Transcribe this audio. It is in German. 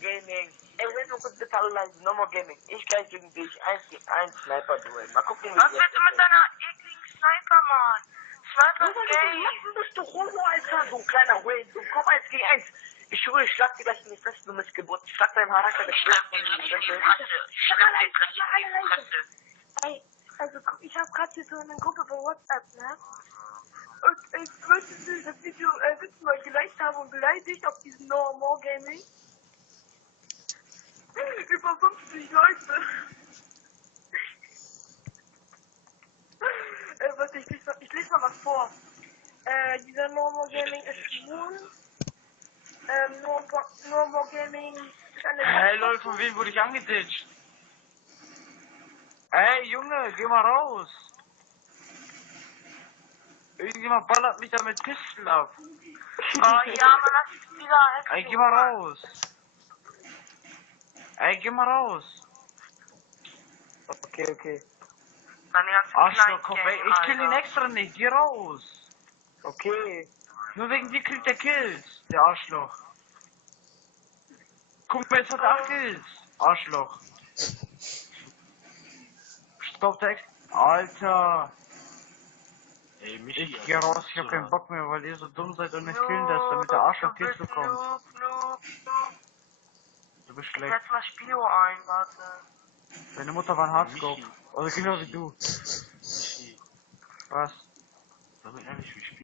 Gaming. Ey, wenn du kurz bitte alle leise, no more Gaming. Ich gleich gegen dich, 1 gegen 1 Sniper-Duell. Mal gucken, wie Was willst du mit deiner ekligen Sniper, Mann? Sniper ist gay. Du bist doch Homo, Alter, du kleiner Wayne. Du komm 1 gegen 1. Ich schwöre, ich schlag dir gleich in die Fresse, du Missgeburt. Ich schlag deinem Charakter der Fresse in die Fresse. Ey, also guck, ich hab grad hier so eine Gruppe bei WhatsApp, ne? Und ich wollte das Video mal geliked haben und beleidigt auf diesem No More Gaming. Über 50 Leute. Warte, ich lese mal was vor. Dieser No More Gaming ist schwul. No More Gaming ist eine... Hey Leute, von wem wurde ich angeditscht? Ey Junge, geh mal raus. Irgendjemand ballert mich da mit Pistol ab. Oh ja, man, das ist wieder Ey, geh mal raus. Ey, geh mal raus. Okay. Deine ganzen Arschloch, kleinen komm, Gang, ey, ich kill ihn Alter. extra nicht, geh raus. Okay. Nur wegen dir kriegt der Kills, der Arschloch. Guck mal, jetzt hat er 8 Kills. Arschloch. Stopp, der Alter. Ey, Michi, Ich geh raus, ich hab keinen Bock mehr, weil ihr so dumm seid und nicht killen lässt, damit der Arschloch Kills bekommt. Du bist Ich schlecht. setz mal Spio ein, warte. Deine Mutter war ein Hardscope. Oder genau wie du. Michi, Was? sag mir ehrlich, wie